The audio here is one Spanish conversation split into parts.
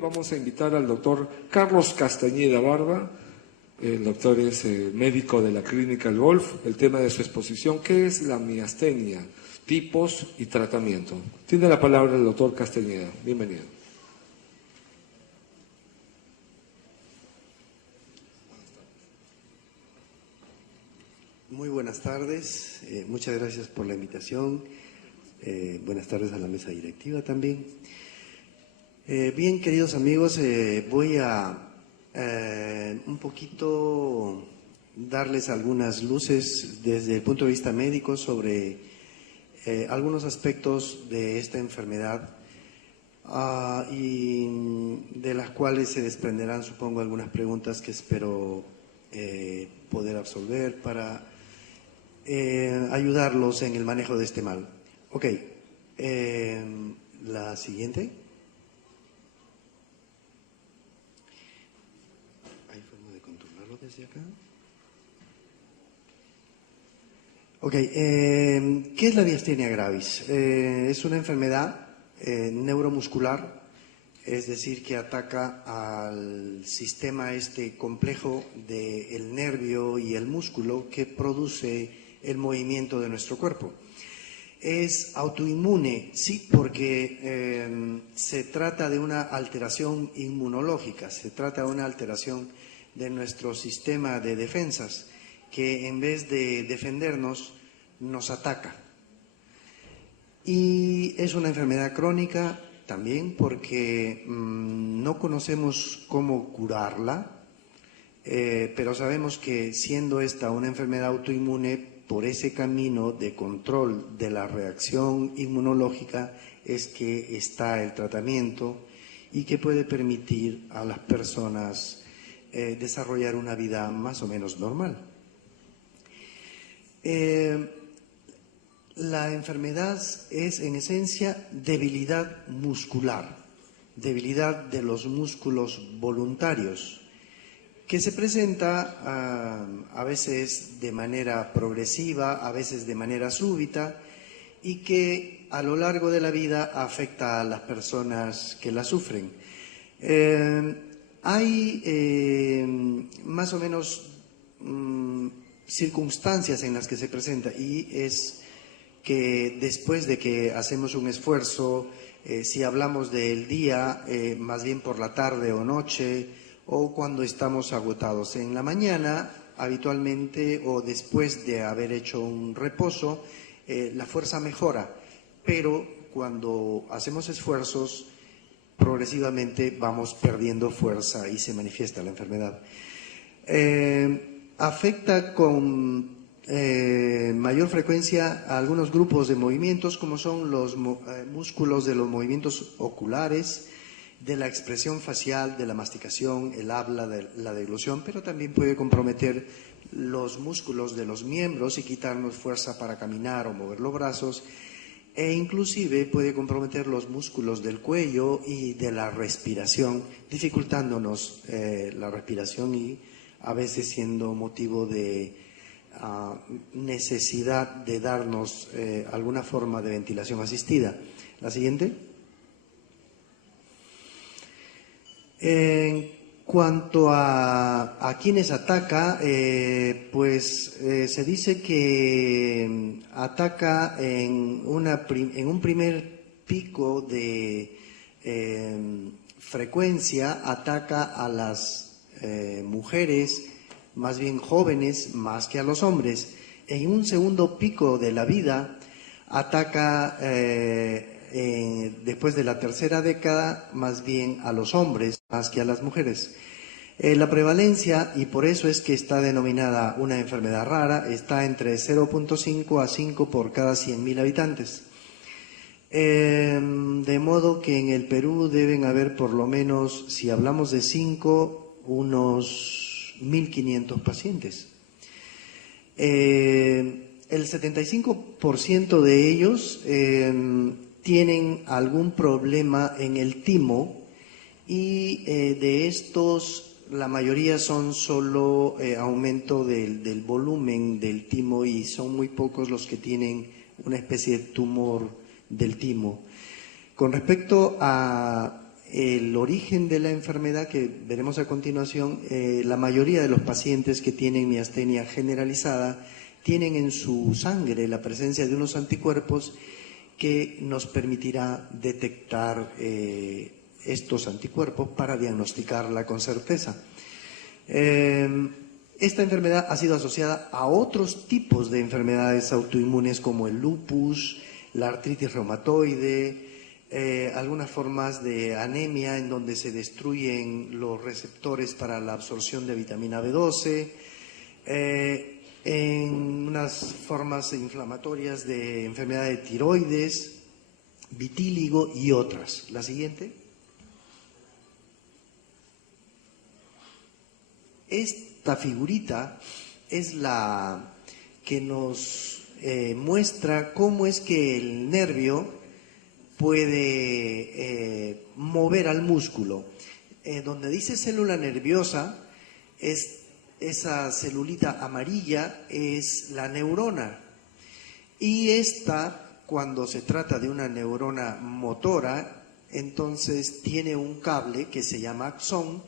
Vamos a invitar al doctor Carlos Castañeda Barba. El doctor es médico de la Clínica El Golf. El tema de su exposición, ¿qué es la miastenia? Tipos y tratamiento. Tiene la palabra el doctor Castañeda. Bienvenido. Muy buenas tardes. Muchas gracias por la invitación. Buenas tardes a la mesa directiva también. Bien, queridos amigos, voy a un poquito darles algunas luces desde el punto de vista médico sobre algunos aspectos de esta enfermedad y de las cuales se desprenderán, supongo, algunas preguntas que espero poder absolver para ayudarlos en el manejo de este mal. Ok, la siguiente. ¿Hay forma de controlarlo desde acá? Ok, ¿qué es la miastenia gravis? Es una enfermedad neuromuscular, es decir, que ataca al sistema complejo del nervio y el músculo que produce el movimiento de nuestro cuerpo. Es autoinmune, sí, porque se trata de una alteración inmunológica, se trata de una alteración de nuestro sistema de defensas, que en vez de defendernos, nos ataca. Y es una enfermedad crónica también porque no conocemos cómo curarla, pero sabemos que siendo esta una enfermedad autoinmune, por ese camino de control de la reacción inmunológica es que está el tratamiento y que puede permitir a las personas desarrollar una vida más o menos normal. La enfermedad es en esencia debilidad muscular, debilidad de los músculos voluntarios, que se presenta a veces de manera progresiva, a veces de manera súbita, y que a lo largo de la vida afecta a las personas que la sufren. Hay más o menos circunstancias en las que se presenta, y es que después de que hacemos un esfuerzo, si hablamos del día, más bien por la tarde o noche, o cuando estamos agotados en la mañana, habitualmente, o después de haber hecho un reposo, la fuerza mejora, pero cuando hacemos esfuerzos, progresivamente vamos perdiendo fuerza y se manifiesta la enfermedad. Afecta con mayor frecuencia a algunos grupos de movimientos, como son los músculos de los movimientos oculares, de la expresión facial, de la masticación, el habla, de la deglución, pero también puede comprometer los músculos de los miembros y quitarnos fuerza para caminar o mover los brazos, e inclusive puede comprometer los músculos del cuello y de la respiración, dificultándonos la respiración y a veces siendo motivo de necesidad de darnos alguna forma de ventilación asistida. La siguiente. En cuanto a quienes ataca, se dice que ataca en un primer pico de frecuencia, ataca a las mujeres más bien jóvenes más que a los hombres. En un segundo pico de la vida ataca después de la tercera década más bien a los hombres más que a las mujeres. La prevalencia, y por eso es que está denominada una enfermedad rara, está entre 0.5 a 5 por cada 100.000 habitantes. De modo que en el Perú deben haber por lo menos, si hablamos de 5, unos 1.500 pacientes. El 75% de ellos tienen algún problema en el timo, y de estos la mayoría son solo aumento del volumen del timo, y son muy pocos los que tienen una especie de tumor del timo. Con respecto a el origen de la enfermedad que veremos a continuación, la mayoría de los pacientes que tienen miastenia generalizada tienen en su sangre la presencia de unos anticuerpos que nos permitirá detectar estos anticuerpos para diagnosticarla con certeza. Esta enfermedad ha sido asociada a otros tipos de enfermedades autoinmunes como el lupus, la artritis reumatoide, algunas formas de anemia en donde se destruyen los receptores para la absorción de vitamina B12, en unas formas inflamatorias de enfermedad de tiroides, vitíligo y otras. La siguiente. Esta figurita es la que nos muestra cómo es que el nervio puede mover al músculo. Donde dice célula nerviosa, esa celulita amarilla es la neurona. Y esta, cuando se trata de una neurona motora, entonces tiene un cable que se llama axón,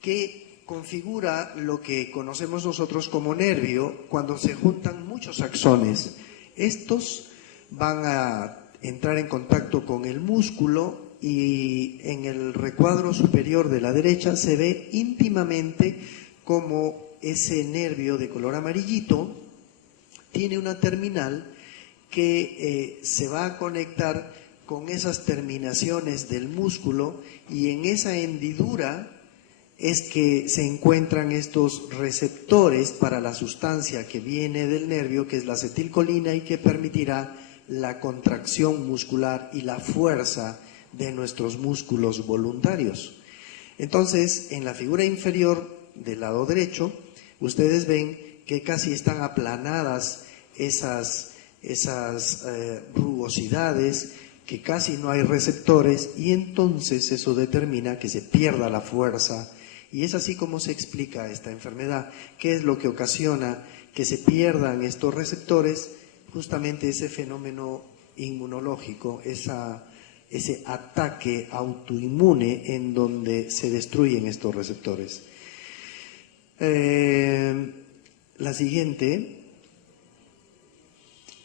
que configura lo que conocemos nosotros como nervio cuando se juntan muchos axones. Estos van a entrar en contacto con el músculo y en el recuadro superior de la derecha se ve íntimamente como ese nervio de color amarillito tiene una terminal que se va a conectar con esas terminaciones del músculo, y en esa hendidura es que se encuentran estos receptores para la sustancia que viene del nervio, que es la acetilcolina, y que permitirá la contracción muscular y la fuerza de nuestros músculos voluntarios. Entonces, en la figura inferior del lado derecho, ustedes ven que casi están aplanadas esas rugosidades, que casi no hay receptores, y entonces eso determina que se pierda la fuerza. Y es así como se explica esta enfermedad. ¿Qué es lo que ocasiona que se pierdan estos receptores? Justamente ese fenómeno inmunológico, ese ataque autoinmune en donde se destruyen estos receptores. La siguiente.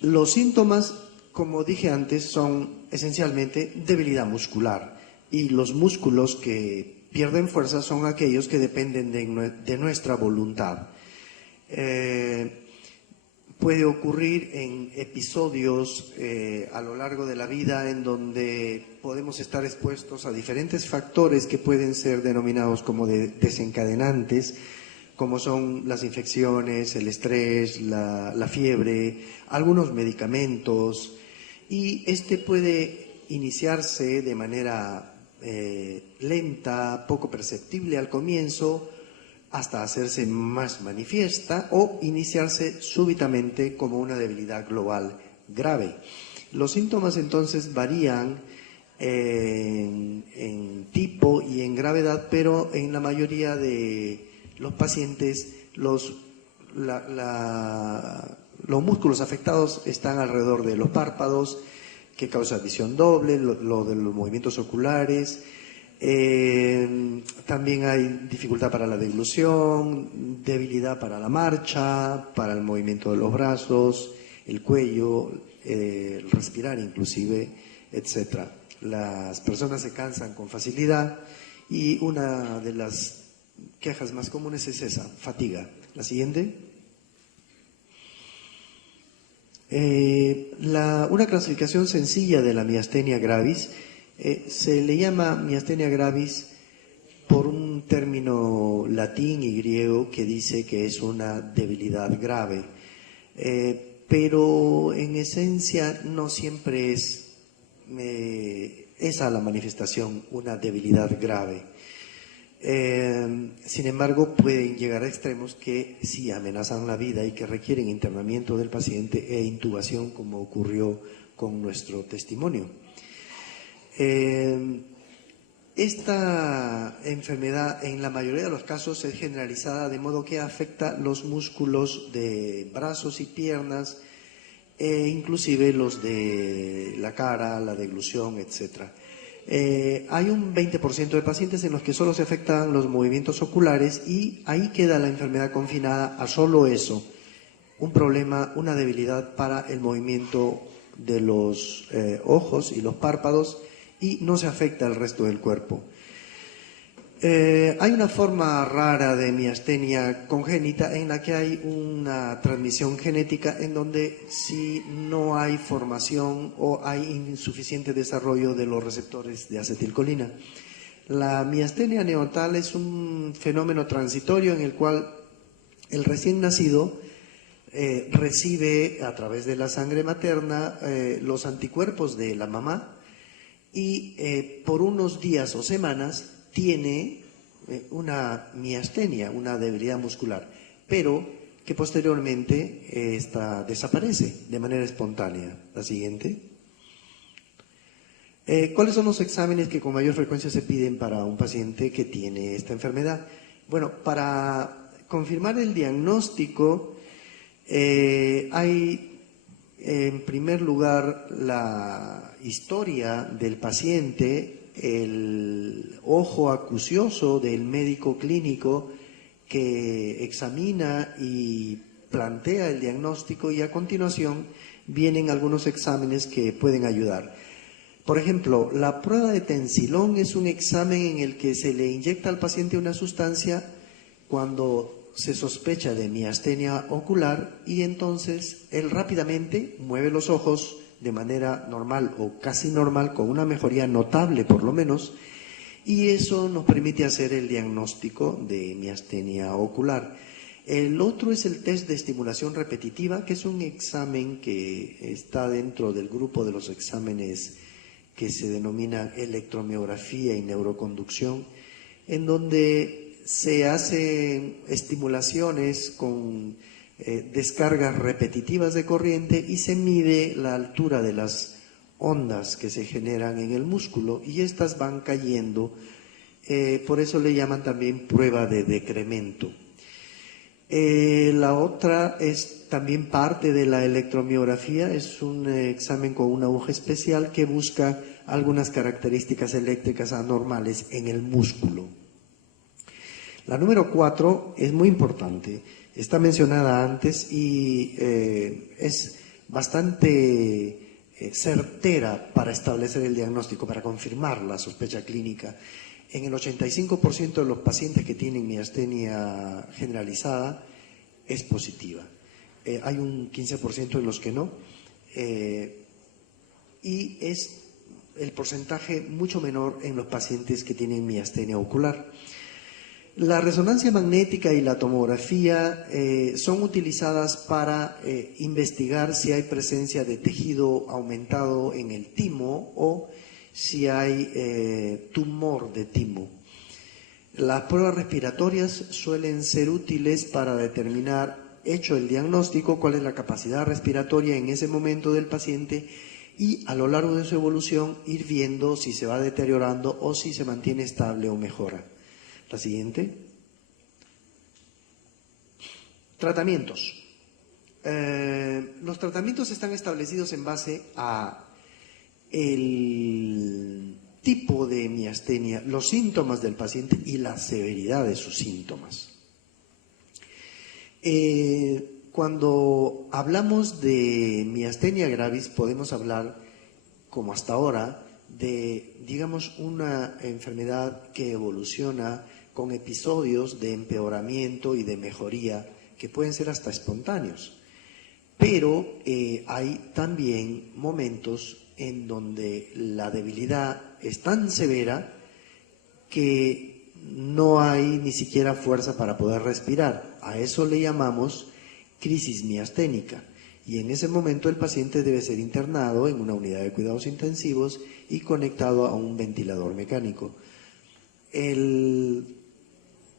Los síntomas, como dije antes, son esencialmente debilidad muscular, y los músculos que pierden fuerza son aquellos que dependen de nuestra voluntad. Puede ocurrir en episodios a lo largo de la vida en donde podemos estar expuestos a diferentes factores que pueden ser denominados como desencadenantes, como son las infecciones, el estrés, la fiebre, algunos medicamentos, y este puede iniciarse de manera lenta, poco perceptible al comienzo, hasta hacerse más manifiesta o iniciarse súbitamente como una debilidad global grave. Los síntomas entonces varían en tipo y en gravedad, pero en la mayoría de los pacientes los músculos afectados están alrededor de los párpados, que causa visión doble, lo de los movimientos oculares. También hay dificultad para la deglución, debilidad para la marcha, para el movimiento de los brazos, el cuello, el respirar inclusive, etc. Las personas se cansan con facilidad, y una de las quejas más comunes es esa, fatiga. La siguiente. Una clasificación sencilla de la miastenia gravis, se le llama miastenia gravis por un término latín y griego que dice que es una debilidad grave, pero en esencia no siempre es esa la manifestación, una debilidad grave. Sin embargo, pueden llegar a extremos que sí amenazan la vida y que requieren internamiento del paciente e intubación, como ocurrió con nuestro testimonio. Esta enfermedad en la mayoría de los casos es generalizada, de modo que afecta los músculos de brazos y piernas, inclusive los de la cara, la deglución, etc. Hay un 20% de pacientes en los que solo se afectan los movimientos oculares y ahí queda la enfermedad confinada a solo eso, un problema, una debilidad para el movimiento de los ojos y los párpados y no se afecta al resto del cuerpo. Hay una forma rara de miastenia congénita en la que hay una transmisión genética en donde si no hay formación o hay insuficiente desarrollo de los receptores de acetilcolina. La miastenia neonatal es un fenómeno transitorio en el cual el recién nacido recibe a través de la sangre materna los anticuerpos de la mamá y por unos días o semanas tiene una miastenia, una debilidad muscular, pero que posteriormente esta desaparece de manera espontánea. La siguiente. ¿Cuáles son los exámenes que con mayor frecuencia se piden para un paciente que tiene esta enfermedad? Bueno, para confirmar el diagnóstico hay en primer lugar la historia del paciente, el ojo acucioso del médico clínico que examina y plantea el diagnóstico y a continuación vienen algunos exámenes que pueden ayudar. Por ejemplo, la prueba de tensilón es un examen en el que se le inyecta al paciente una sustancia cuando se sospecha de miastenia ocular y entonces él rápidamente mueve los ojos de manera normal o casi normal, con una mejoría notable por lo menos, y eso nos permite hacer el diagnóstico de miastenia ocular. El otro es el test de estimulación repetitiva, que es un examen que está dentro del grupo de los exámenes que se denominan electromiografía y neuroconducción, en donde se hacen estimulaciones con descargas repetitivas de corriente y se mide la altura de las ondas que se generan en el músculo y estas van cayendo, por eso le llaman también prueba de decremento. La otra es también parte de la electromiografía, es un examen con una aguja especial que busca algunas características eléctricas anormales en el músculo. La número 4 es muy importante, está mencionada antes y es bastante certera para establecer el diagnóstico, para confirmar la sospecha clínica. En el 85% de los pacientes que tienen miastenia generalizada es positiva. Hay un 15% en los que no y es el porcentaje mucho menor en los pacientes que tienen miastenia ocular. La resonancia magnética y la tomografía son utilizadas para investigar si hay presencia de tejido aumentado en el timo o si hay tumor de timo. Las pruebas respiratorias suelen ser útiles para determinar, hecho el diagnóstico, cuál es la capacidad respiratoria en ese momento del paciente y a lo largo de su evolución ir viendo si se va deteriorando o si se mantiene estable o mejora. La siguiente. Tratamientos. Los tratamientos están establecidos en base a el tipo de miastenia, los síntomas del paciente y la severidad de sus síntomas. Cuando hablamos de miastenia gravis podemos hablar, como hasta ahora, de, digamos, una enfermedad que evoluciona con episodios de empeoramiento y de mejoría que pueden ser hasta espontáneos. Pero hay también momentos en donde la debilidad es tan severa que no hay ni siquiera fuerza para poder respirar. A eso le llamamos crisis miasténica. Y en ese momento el paciente debe ser internado en una unidad de cuidados intensivos y conectado a un ventilador mecánico. El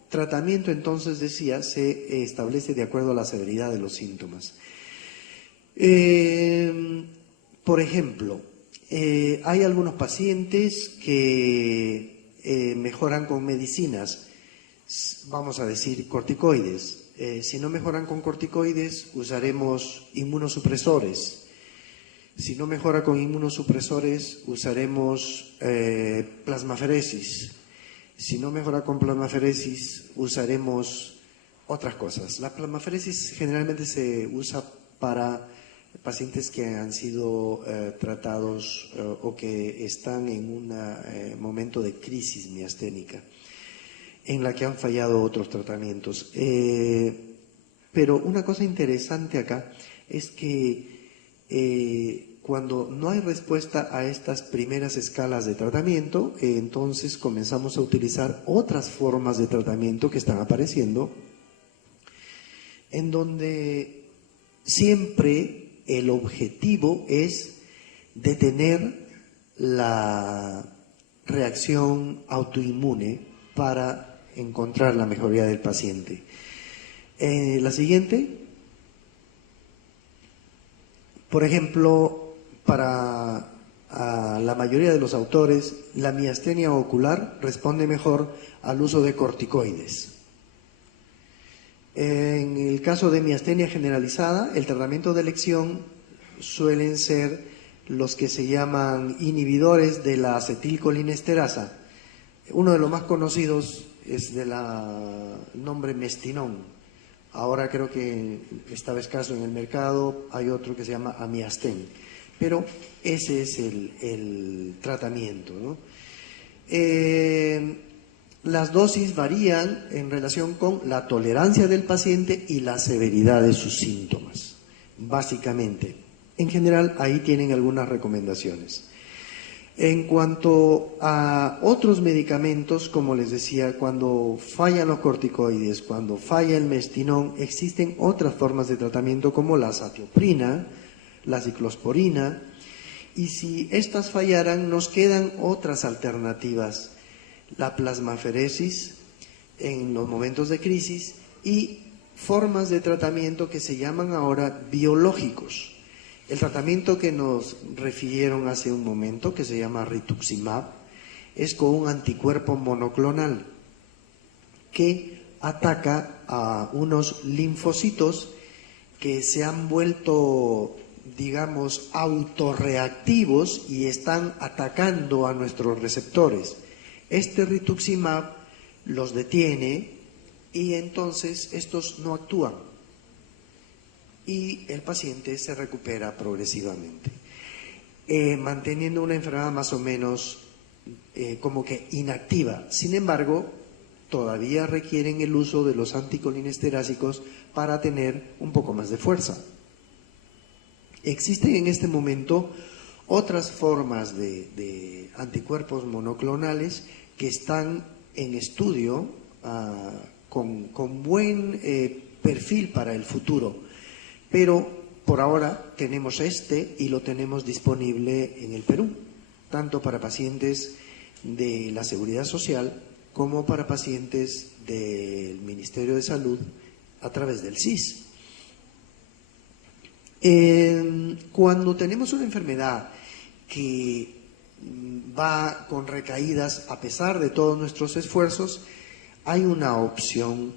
tratamiento, entonces, decía, se establece de acuerdo a la severidad de los síntomas. Por ejemplo, hay algunos pacientes que mejoran con medicinas, vamos a decir corticoides. Si no mejoran con corticoides, usaremos inmunosupresores. Si no mejora con inmunosupresores, usaremos plasmaferesis. Si no mejora con plasmaferesis, usaremos otras cosas. La plasmaferesis generalmente se usa para pacientes que han sido tratados o que están en un momento de crisis miasténica, en la que han fallado otros tratamientos. Pero una cosa interesante acá es que cuando no hay respuesta a estas primeras escalas de tratamiento, entonces comenzamos a utilizar otras formas de tratamiento que están apareciendo, en donde siempre el objetivo es detener la reacción autoinmune para encontrar la mejoría del paciente. La siguiente. Por ejemplo, para la mayoría de los autores, la miastenia ocular responde mejor al uso de corticoides. En el caso de miastenia generalizada, el tratamiento de elección suelen ser los que se llaman inhibidores de la acetilcolinesterasa. Uno de los más conocidos es del nombre Mestinón. Ahora creo que estaba escaso en el mercado, hay otro que se llama Amiastén. Pero ese es el tratamiento, ¿no? Las dosis varían en relación con la tolerancia del paciente y la severidad de sus síntomas, básicamente. En general, ahí tienen algunas recomendaciones. En cuanto a otros medicamentos, como les decía, cuando fallan los corticoides, cuando falla el mestinón, existen otras formas de tratamiento como la azatioprina, la ciclosporina, y si estas fallaran, nos quedan otras alternativas. La plasmaferesis en los momentos de crisis y formas de tratamiento que se llaman ahora biológicos. El tratamiento que nos refirieron hace un momento, que se llama rituximab, es con un anticuerpo monoclonal que ataca a unos linfocitos que se han vuelto, digamos, autorreactivos y están atacando a nuestros receptores. Este rituximab los detiene y entonces estos no actúan y el paciente se recupera progresivamente, manteniendo una enfermedad más o menos como que inactiva. Sin embargo, todavía requieren el uso de los anticolinesterásicos para tener un poco más de fuerza. Existen en este momento otras formas de anticuerpos monoclonales que están en estudio con buen perfil para el futuro, pero por ahora tenemos y lo tenemos disponible en el Perú, tanto para pacientes de la Seguridad Social como para pacientes del Ministerio de Salud a través del SIS. Cuando tenemos una enfermedad que va con recaídas a pesar de todos nuestros esfuerzos, hay una opción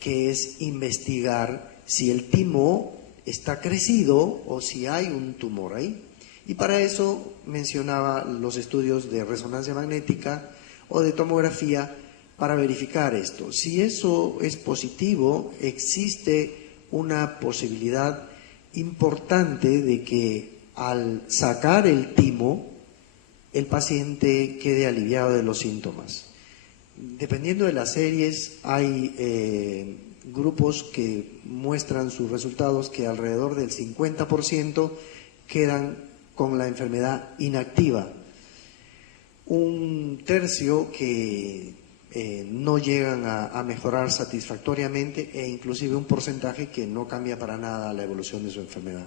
que es investigar si el timo está crecido o si hay un tumor ahí. Y para eso mencionaba los estudios de resonancia magnética o de tomografía para verificar esto. Si eso es positivo, existe una posibilidad importante de que al sacar el timo, el paciente quede aliviado de los síntomas. Dependiendo de las series, hay grupos que muestran sus resultados que alrededor del 50% quedan con la enfermedad inactiva. Un tercio que no llegan a mejorar satisfactoriamente e inclusive un porcentaje que no cambia para nada la evolución de su enfermedad.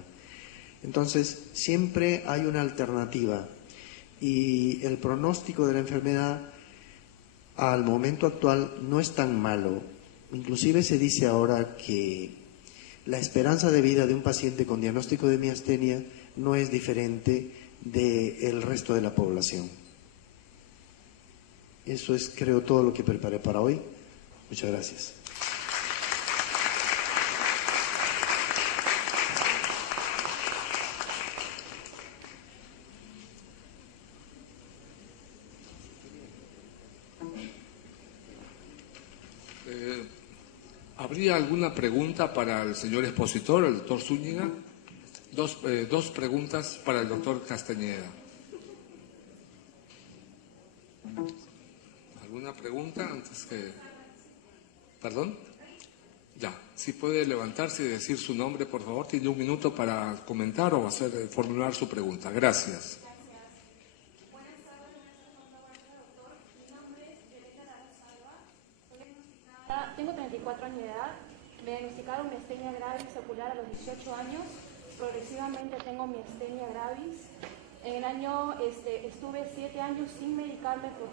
Entonces, siempre hay una alternativa y el pronóstico de la enfermedad al momento actual no es tan malo. Inclusive se dice ahora que la esperanza de vida de un paciente con diagnóstico de miastenia no es diferente del resto de la población. Eso es, creo, todo lo que preparé para hoy. Muchas gracias. ¿Habría alguna pregunta para el señor expositor, el doctor Zúñiga? Dos preguntas para el doctor Castañeda. ¿Alguna pregunta antes que...? ¿Perdón? Ya, si puede levantarse y decir su nombre, por favor. Tiene 1 minuto para comentar o formular su pregunta. Gracias. Tengo 34 años de edad, me diagnosticaron miastenia gravis ocular a los 18 años, progresivamente tengo miastenia gravis. En el año estuve 7 años sin medicarme por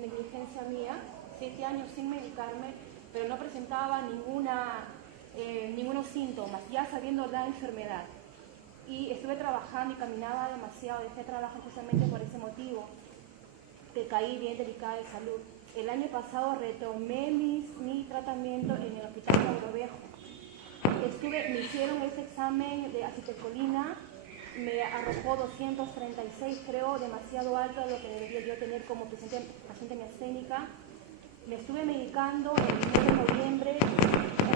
negligencia mía, 7 años sin medicarme, pero no presentaba ningunos síntomas, ya sabiendo la enfermedad. Y estuve trabajando y caminaba demasiado, dejé de trabajar justamente por ese motivo, decaí bien delicada de salud. El año pasado retomé mi tratamiento en el Hospital Mogrovejo. Me hicieron ese examen de acetilcolina, me arrojó 236, creo, demasiado alto de lo que debería yo tener como paciente miasténica. Me estuve medicando el 9 de noviembre,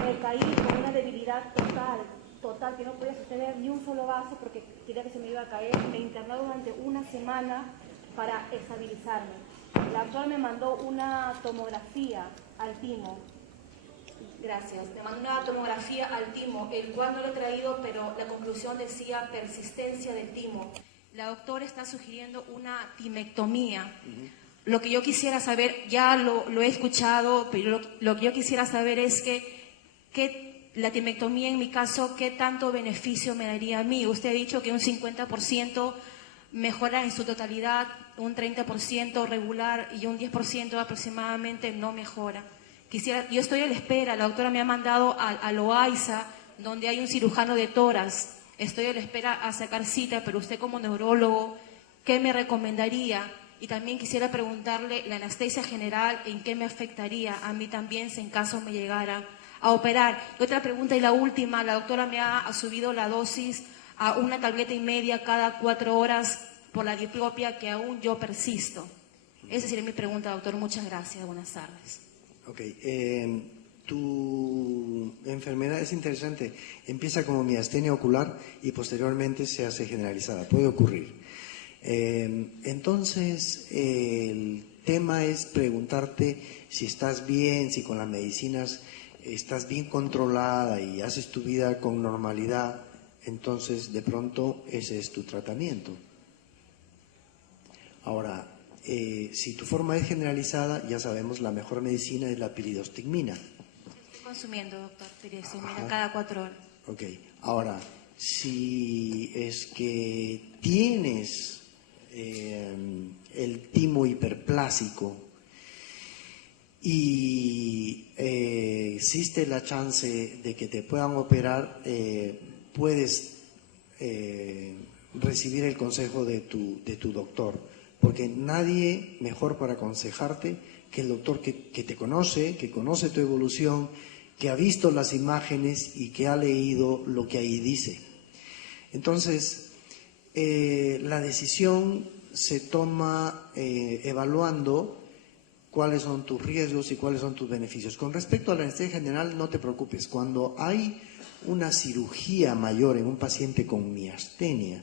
recaí con una debilidad total, que no podía sostener ni un solo vaso porque quería que se me iba a caer. Me interné durante una semana para estabilizarme. La doctora me mandó una tomografía al timo. Gracias. Me mandó una tomografía al timo, el cual no lo he traído, pero la conclusión decía persistencia del timo. La doctora está sugiriendo una timectomía. Lo que yo quisiera saber, ya lo he escuchado, pero lo que yo quisiera saber es que la timectomía en mi caso, ¿qué tanto beneficio me daría a mí? Usted ha dicho que un 50% mejora en su totalidad, un 30% regular y un 10% aproximadamente no mejora. Yo estoy a la espera, la doctora me ha mandado a Loaiza, donde hay un cirujano de tórax. Estoy a la espera a sacar cita, pero usted como neurólogo, ¿qué me recomendaría? Y también quisiera preguntarle, la anestesia general, ¿en qué me afectaría a mí también si en caso me llegara a operar? Y otra pregunta y la última, la doctora me ha subido la dosis a 1,5 tabletas cada 4 horas por la diplopia que aún yo persisto. Esa sería mi pregunta, doctor. Muchas gracias. Buenas tardes. Ok. Tu enfermedad es interesante. Empieza como miastenia ocular y posteriormente se hace generalizada. Puede ocurrir. Entonces, el tema es preguntarte si estás bien, si con las medicinas estás bien controlada y haces tu vida con normalidad. Entonces, de pronto, ese es tu tratamiento. Ahora, si tu forma es generalizada, ya sabemos, la mejor medicina es la piridostigmina. Estoy consumiendo, doctor, piridostigmina cada 4 horas. Ok. Ahora, si es que tienes el timo hiperplásico y existe la chance de que te puedan operar, puedes recibir el consejo de tu doctor, porque nadie mejor para aconsejarte que el doctor que te conoce, que conoce tu evolución, que ha visto las imágenes y que ha leído lo que ahí dice. Entonces, la decisión se toma evaluando cuáles son tus riesgos y cuáles son tus beneficios. Con respecto a la anestesia general, no te preocupes. Cuando hay una cirugía mayor en un paciente con miastenia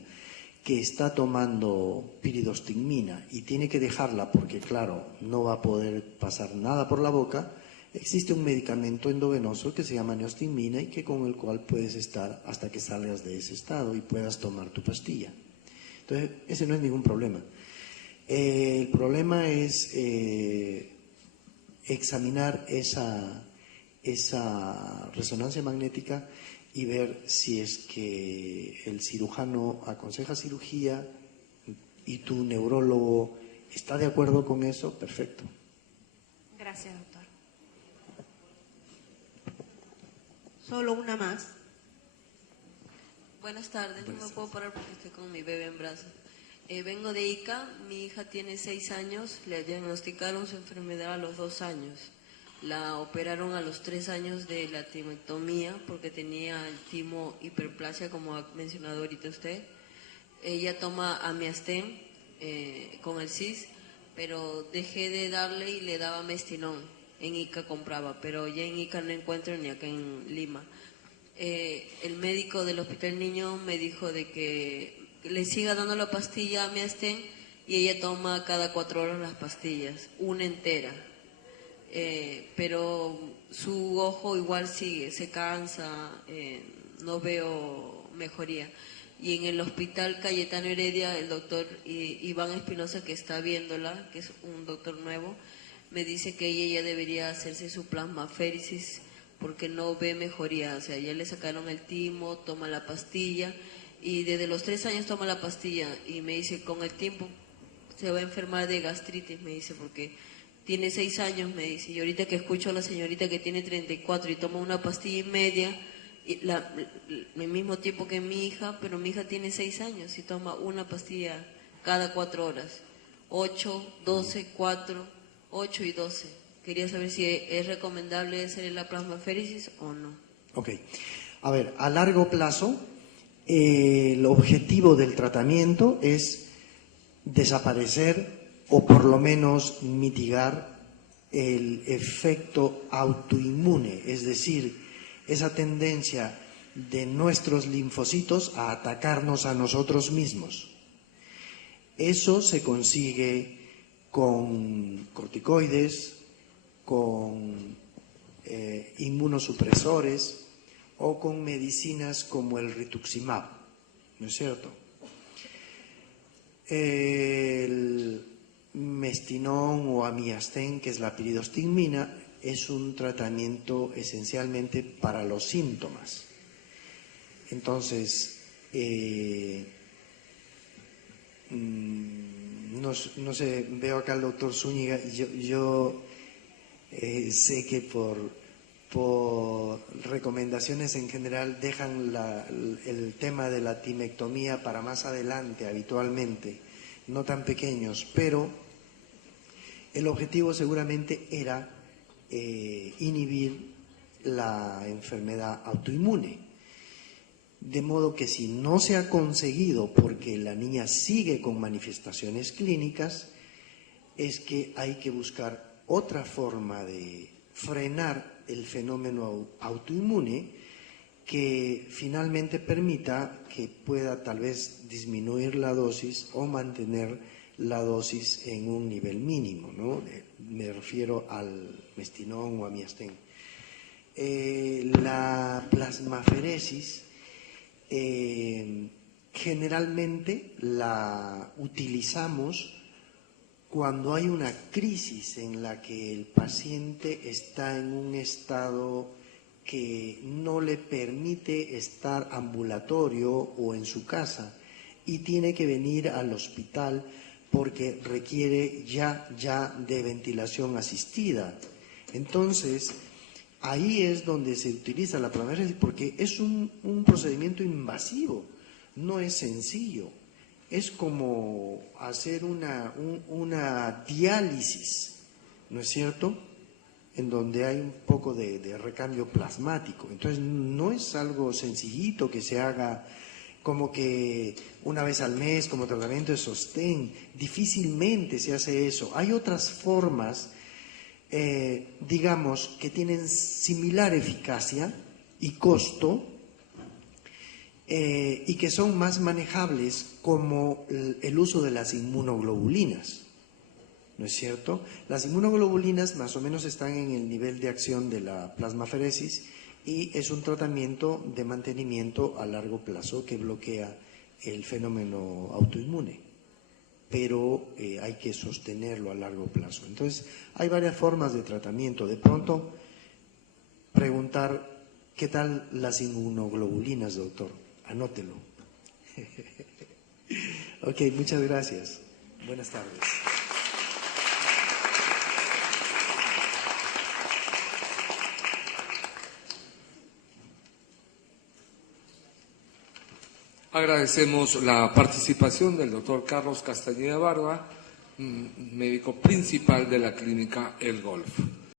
que está tomando piridostigmina y tiene que dejarla porque, claro, no va a poder pasar nada por la boca, existe un medicamento endovenoso que se llama neostigmina y que con el cual puedes estar hasta que salgas de ese estado y puedas tomar tu pastilla. Entonces, ese no es ningún problema. El problema es examinar esa resonancia magnética y ver si es que el cirujano aconseja cirugía y tu neurólogo está de acuerdo con eso, perfecto. Gracias, doctor. Solo una más. Buenas tardes, no me puedo parar porque estoy con mi bebé en brazos. Vengo de Ica, mi hija tiene 6 años, le diagnosticaron su enfermedad a los 2 años. La operaron a los 3 años de la timectomía porque tenía el timo hiperplasia, como ha mencionado ahorita usted. Ella toma Amiastem con el CIS, pero dejé de darle y le daba Mestinón. en Ica compraba, pero ya en Ica no encuentro ni acá en Lima. El médico del Hospital Niño me dijo de que le siga dando la pastilla a Miastén y ella toma cada 4 horas las pastillas, una entera. Pero su ojo igual sigue, se cansa, no veo mejoría. Y en el Hospital Cayetano Heredia, el doctor Iván Espinosa, que está viéndola, que es un doctor nuevo, me dice que ella ya debería hacerse su plasmaféresis porque no ve mejoría. O sea, ya le sacaron el timo, toma la pastilla y desde los 3 años toma la pastilla y me dice con el tiempo se va a enfermar de gastritis, me dice, porque tiene 6 años, me dice, y ahorita que escucho a la señorita que tiene 34 y toma una pastilla y media, el mismo tiempo que mi hija, pero mi hija tiene 6 años y toma una pastilla cada 4 horas, 8, 12, 4, 8 y 12. Quería saber si es recomendable hacer la plasmaféresis o no. Ok. A ver, a largo plazo, el objetivo del tratamiento es desaparecer o por lo menos mitigar el efecto autoinmune, es decir, esa tendencia de nuestros linfocitos a atacarnos a nosotros mismos. Eso se consigue con corticoides, con inmunosupresores o con medicinas como el rituximab, ¿no es cierto? El mestinón o amiastén, que es la piridostigmina, es un tratamiento esencialmente para los síntomas. Entonces, no sé, veo acá al doctor Zúñiga y yo sé que por recomendaciones en general dejan el tema de la timectomía para más adelante habitualmente, no tan pequeños, pero el objetivo seguramente era inhibir la enfermedad autoinmune. De modo que si no se ha conseguido porque la niña sigue con manifestaciones clínicas, es que hay que buscar otra forma de frenar el fenómeno autoinmune que finalmente permita que pueda tal vez disminuir la dosis o mantener la dosis en un nivel mínimo, ¿no? Me refiero al mestinón o amiastén. La plasmaféresis generalmente la utilizamos cuando hay una crisis en la que el paciente está en un estado que no le permite estar ambulatorio o en su casa y tiene que venir al hospital porque requiere ya de ventilación asistida. Entonces, ahí es donde se utiliza la plasmaféresis porque es un procedimiento invasivo, no es sencillo. Es como hacer una diálisis, ¿no es cierto?, en donde hay un poco de recambio plasmático. Entonces, no es algo sencillito que se haga como que una vez al mes como tratamiento de sostén. Difícilmente se hace eso. Hay otras formas, digamos, que tienen similar eficacia y costo, y que son más manejables, como el uso de las inmunoglobulinas, ¿no es cierto? Las inmunoglobulinas más o menos están en el nivel de acción de la plasmaféresis y es un tratamiento de mantenimiento a largo plazo que bloquea el fenómeno autoinmune, pero hay que sostenerlo a largo plazo. Entonces, hay varias formas de tratamiento. De pronto, preguntar, ¿qué tal las inmunoglobulinas, doctor? Anótelo. Ok, muchas gracias. Buenas tardes. Agradecemos la participación del doctor Carlos Castañeda Barba, médico principal de la clínica El Golf.